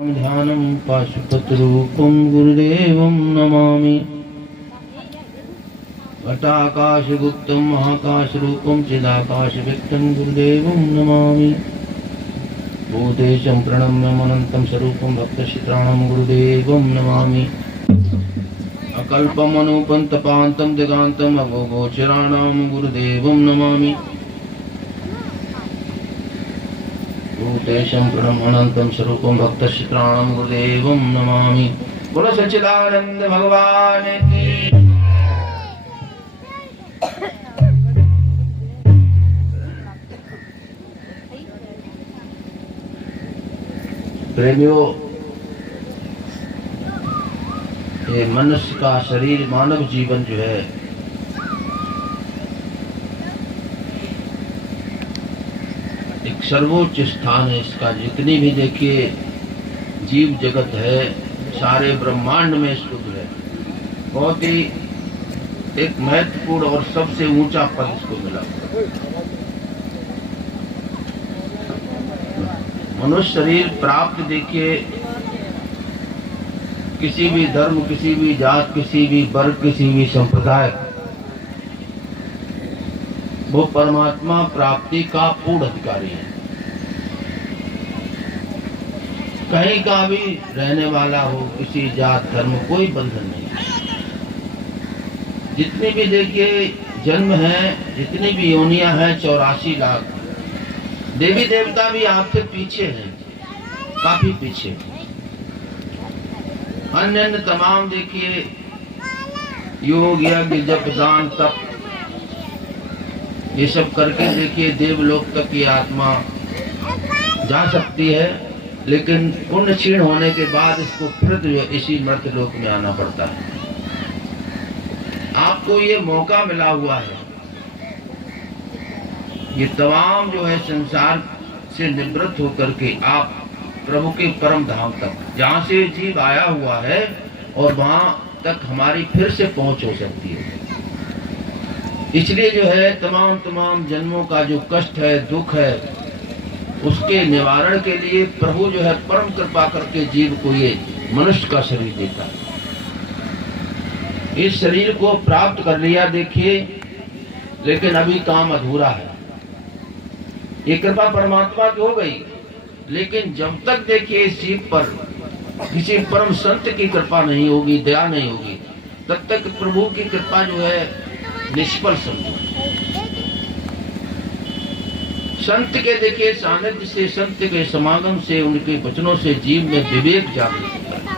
ध्यानं पाशुपतरूपं गुरुदेवं नमामि। घटाकाशगुप्तं महाकाशरूपं चिदाकाशव्यक्तं गुरुदेवं नमामि। भूतेशं प्रणम्यमनन्तं स्वरूपं भक्तशित्राणं गुरुदेवं नमामि। अकल्पमनुपन्तपान्तं दिगान्तम् अगोचराणां गुरुदेवं नमामि। भूतेशं प्रणम्यमनन्तं स्वरूपं भक्तशित्राणं गुरुदेवं नमामि। बोलो सच्चिदानंद भगवान की। प्रेमियों, ये मनुष्य का शरीर, मानव जीवन जो है एक सर्वोच्च स्थान है इसका। जितनी भी देखिए जीव जगत है, सारे ब्रह्मांड में शुद्ध है। बहुत ही एक महत्वपूर्ण और सबसे ऊंचा पद इसको मिला। मनुष्य शरीर प्राप्त देखिए किसी भी धर्म, किसी भी जात, किसी भी वर्ग, किसी भी संप्रदाय, वो परमात्मा प्राप्ति का पूर्ण अधिकारी है। कहीं का भी रहने वाला हो, किसी जात धर्म, कोई बंधन नहीं। जितने भी देखिए जन्म है, जितनी भी योनियां हैं, 84 लाख। देवी देवता भी आपसे पीछे हैं, काफी पीछे। अन्य अन्य तमाम देखिए योग, यज्ञ, जप, दान, तप, ये सब करके देखिए देवलोक तक की आत्मा जा सकती है। लेकिन पुण्य क्षीण होने के बाद इसको फिर इसी मर्त्य लोक में आना पड़ता है। आपको ये मौका मिला हुआ है, ये तमाम जो है संसार से निवृत्त होकर के आप प्रभु के परम धाम तक, जहाँ से जीव आया हुआ है, और वहां तक हमारी फिर से पहुंच हो सकती है। इसलिए जो है तमाम जन्मों का जो कष्ट है, दुख है, उसके निवारण के लिए प्रभु जो है परम कृपा करके जीव को ये मनुष्य का शरीर देता है। इस शरीर को प्राप्त कर लिया देखिए, लेकिन अभी काम अधूरा है। ये कृपा परमात्मा की हो गई, लेकिन जब तक देखिए इस जीव पर किसी परम संत की कृपा नहीं होगी, दया नहीं होगी, तब तक प्रभु की कृपा जो है निष्फल समझो। संत के देखिए सानिध्य से, संत के समागम से, उनके वचनों से जीव में विवेक जागृत होता है।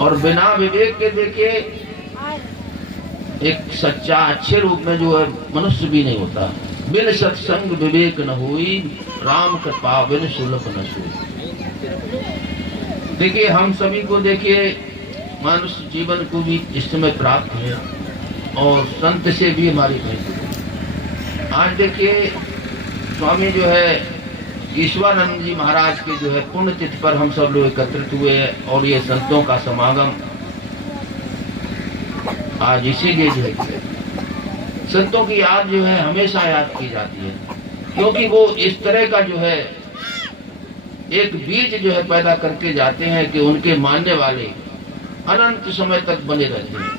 और बिना विवेक के देखिए एक सच्चा अच्छे रूप में जो है मनुष्य भी नहीं होता। बिन सत्संग विवेक न होई, राम कृपा बिन सुलभ न सोई। देखिए हम सभी को देखिए मनुष्य जीवन को भी इस समय प्राप्त है, और संत से भी हमारी भेंट। आज देखिए स्वामी जो है ईश्वरानंद जी महाराज के जो है पुण्यतिथि पर हम सब लोग एकत्रित हुए हैं, और ये संतों का समागम आज इसीलिए जो है संतों की याद जो है हमेशा याद की जाती है, क्योंकि वो इस तरह का जो है एक बीज जो है पैदा करके जाते हैं कि उनके मानने वाले अनंत समय तक बने रहते हैं।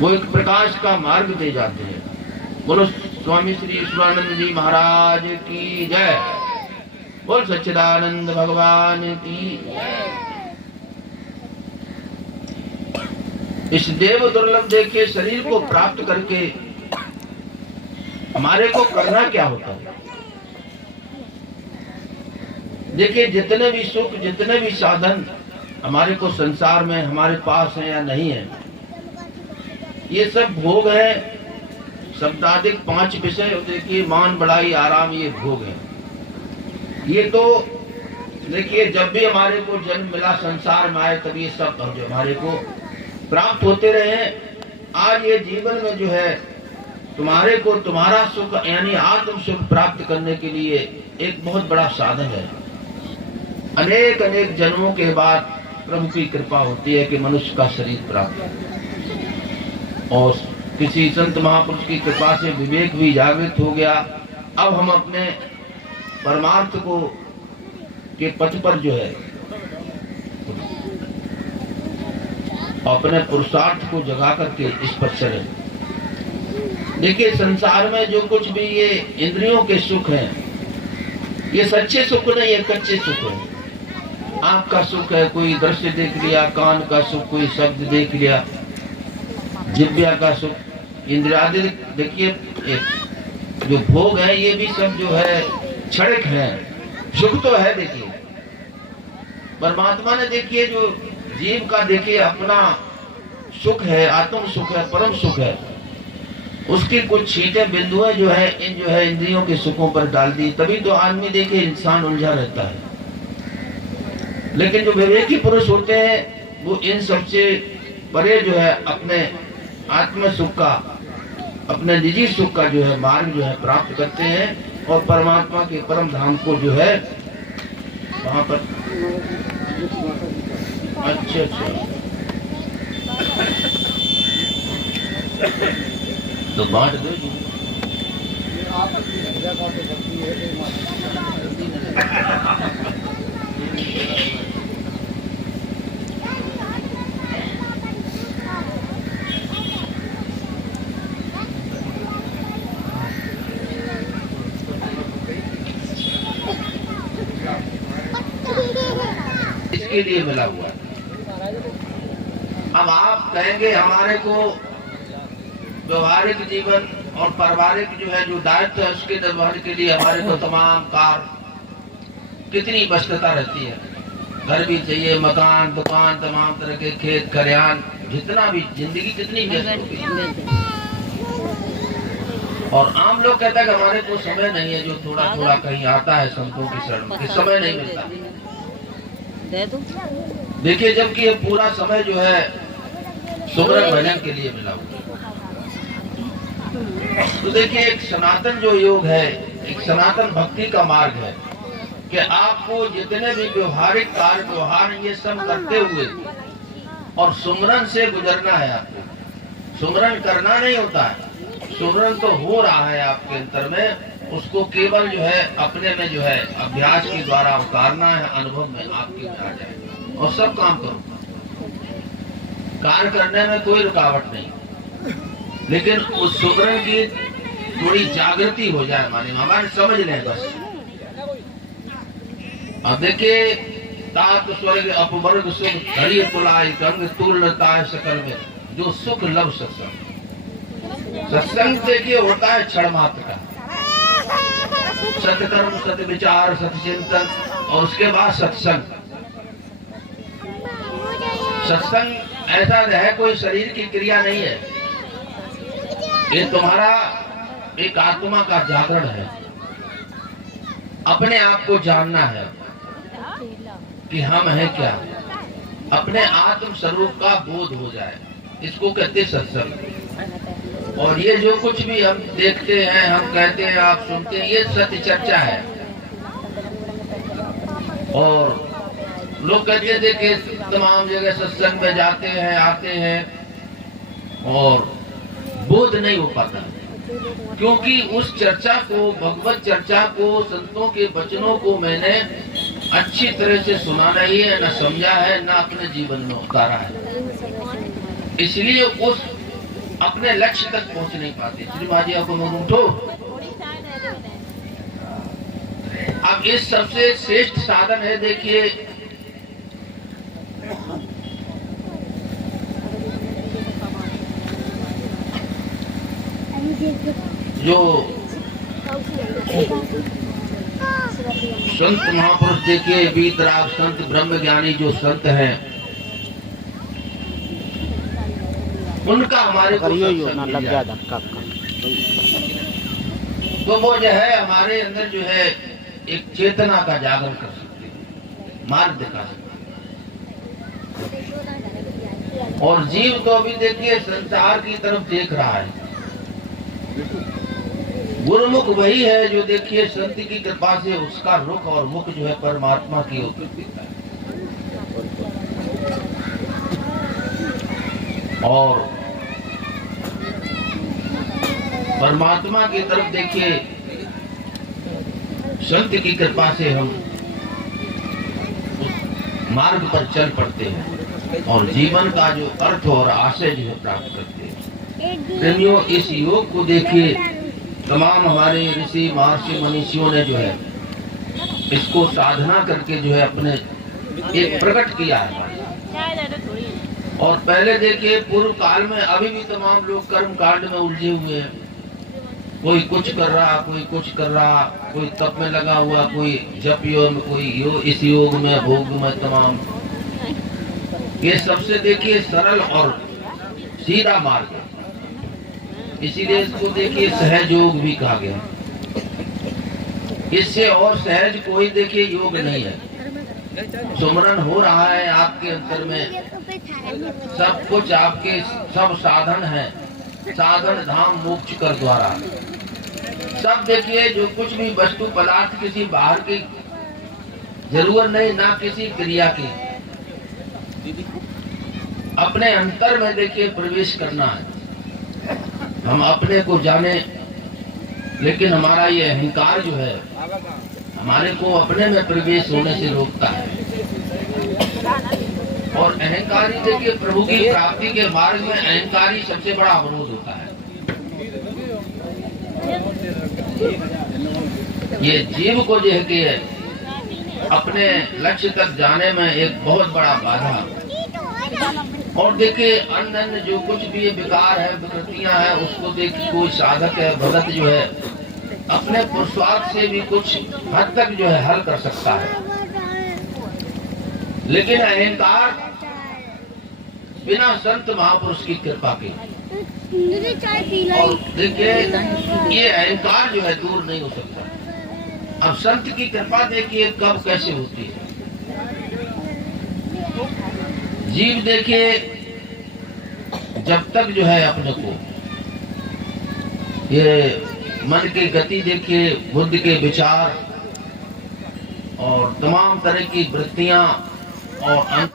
वो एक प्रकाश का मार्ग दे जाते हैं। बोलो स्वामी श्री ईश्वरानंद जी महाराज की जय। बोल सच्चिदानंद भगवान की। इस देव दुर्लभ देखिए शरीर को प्राप्त करके हमारे को करना क्या होता है। देखिए जितने भी सुख, जितने भी साधन हमारे को संसार में हमारे पास है या नहीं है, ये सब भोग है। शब्दाधिक 5 विषय देखिए, मान, बढ़ाई, आराम, ये भोग है। ये तो देखिए जब भी हमारे को जन्म मिला, संसार में आए, तब ये सब जो हमारे को प्राप्त होते रहे। आज ये जीवन में जो है तुम्हारे को तुम्हारा सुख यानी आत्म सुख प्राप्त करने के लिए एक बहुत बड़ा साधन है। अनेक अनेक जन्मों के बाद प्रभु की कृपा होती है कि मनुष्य का शरीर प्राप्त हो, और किसी संत महापुरुष की कृपा से विवेक भी जागृत हो गया। अब हम अपने परमार्थ को के पथ पर जो है अपने पुरुषार्थ को जगा करके इस पर चले। देखिए संसार में जो कुछ भी ये इंद्रियों के सुख हैं, ये सच्चे सुख नहीं है, कच्चे सुख है। आंख का सुख है, कोई दृश्य देख लिया, कान का सुख कोई शब्द देख लिया, जिह्वा का सुख, इंद्रियादि। देखिए जो भोग है ये भी सब जो है क्षणिक है, सुख तो है। देखिए परमात्मा ने देखिए जो जीव का देखिए अपना सुख है, आत्म सुख है, परम सुख है, उसकी कुछ छींटे बिंदुएं जो है इन जो है इंद्रियों के सुखों पर डाल दी। तभी तो आदमी देखिए इंसान उलझा रहता है। लेकिन जो विवेकी पुरुष होते हैं वो इन सबसे परे जो है अपने आत्म सुख का, अपने निजी सुख का जो है मार्ग जो है प्राप्त करते हैं और परमात्मा के परम धाम को जो है वहां पर। अच्छा तो बांट दो। इसके लिए मिला हुआ। अब आप कहेंगे हमारे को व्यवहारिक जीवन और पारिवारिक जो है जो दायित्व है उसके निर्वहन के लिए हमारे को तमाम कार्य, कितनी व्यस्तता रहती है। घर भी चाहिए, मकान, दुकान, तमाम तरह के खेत खलिहान, जितना भी जिंदगी कितनी व्यस्त हो गई। और आम लोग कहते हैं कि हमारे को समय नहीं है, जो थोड़ा थोड़ा कहीं आता है संतों की शरण में, समय नहीं मिलता। देखिए जबकि ये पूरा समय जो है सुमरन भजन के लिए मिला हुआ। तो देखिए एक सनातन जो योग है, एक सनातन भक्ति का मार्ग है कि आपको जितने भी व्यवहारिक कार्य व्यवहार ये सब करते हुए और सुमरन से गुजरना है। आपको सुमरन करना नहीं होता है, सुमरन तो हो रहा है आपके अंतर में, उसको केवल जो है अपने में जो है अभ्यास के द्वारा उतारना है, अनुभव में आपके आ जाए और सब काम करो। कार्य करने में कोई रुकावट नहीं, लेकिन उस सुमरन की थोड़ी जागृति हो जाए, हमारे समझ लें बस। अब देखिए तात स्वर्ग अपवर्ग सुख धड़ी तुलाई कंग तुलता है सकल में, जो सुख लव सत्संग। सत्संग देखिए होता है क्षण मात्र का, सत्कर्म सत्य विचार सत्य चिंतन और उसके बाद सत्संग। सत्संग ऐसा है कोई शरीर की क्रिया नहीं है, ये तुम्हारा एक आत्मा का जागरण है। अपने आप को जानना है कि हम हैं क्या, अपने आत्म स्वरूप का बोध हो जाए, इसको कहते सत्संग। और ये जो कुछ भी हम देखते हैं, हम कहते हैं, आप सुनते हैं, ये सत्य चर्चा है। और लोग कहते थे कि तमाम जगह सत्संग में जाते हैं, आते हैं और बोध नहीं हो पाता, क्योंकि उस चर्चा को, भगवत चर्चा को, संतों के वचनों को मैंने अच्छी तरह से सुना नहीं है, न समझा है, न अपने जीवन में उतारा है। इसलिए उस अपने लक्ष्य तक पहुंच नहीं पाते। श्री बाजी आपको उठो। अब इस सबसे श्रेष्ठ साधन है, देखिए जो संत महापुरुष, देखिए वीतराग संत ब्रह्म ज्ञानी जो संत हैं, उनका हमारे को लग गया धक्का, तो वो जो है हमारे अंदर जो है एक चेतना का जागरण कर सकते हैं, मार्ग दिखा सकते हैं। और जीव तो अभी देखिए संसार की तरफ देख रहा है। गुरुमुख वही है जो देखिए संत की कृपा से उसका रुख और मुख जो है परमात्मा की ओर देता है। और परमात्मा की तरफ देखिए संत की कृपा से हम मार्ग पर चल पड़ते हैं और जीवन का जो अर्थ और आशय जो है प्राप्त करते हैं। प्रेमियों, इस योग को देखिए तमाम हमारे ऋषि महर्षि मनीषियों ने जो है इसको साधना करके जो है अपने एक प्रकट किया है। और पहले देखिए पूर्व काल में अभी भी तमाम लोग कर्म कांड में उलझे हुए हैं। कोई कुछ कर रहा, कोई कुछ कर रहा, कोई तप में लगा हुआ, कोई जप योग में, कोई इस योग में, भोग में, तमाम। ये सबसे देखिए सरल और सीधा मार्ग है, इसीलिए इसको देखिए सहज योग भी कहा गया। इससे और सहज कोई देखिए योग नहीं है। सुमरन हो रहा है आपके अंतर में, सब कुछ आपके सब साधन है, साधन धाम मोक्ष कर द्वारा। सब देखिए जो कुछ भी वस्तु पदार्थ किसी बाहर की जरूरत नहीं, ना किसी क्रिया की। अपने अंतर में देखिए प्रवेश करना है। हम अपने को जाने, लेकिन हमारा ये अहंकार जो है हमारे को अपने में प्रवेश होने से रोकता है। और अहंकारी देखिए प्रभु की प्राप्ति के मार्ग में अहंकारी सबसे बड़ा अवरोध होता है। ये जीव को जो है कि अपने लक्ष्य तक जाने में एक बहुत बड़ा बाधा। और देखिए अन्य अन्य जो कुछ भी विकार है, विकृतियां हैं, उसको देखिए कोई साधक है, भगत जो है अपने पुरुषार्थ से भी कुछ हद तक जो है हल कर सकता है। लेकिन अहंकार बिना संत महापुरुष की कृपा के, और देखिए ये अहंकार जो है दूर नहीं हो सकता। अब संत की कृपा देखिए कब कैसे होती है। जीव देखिए जब तक जो है अपने को ये मन की गति देखिए, बुद्धि के विचार और तमाम तरह की वृत्तियां और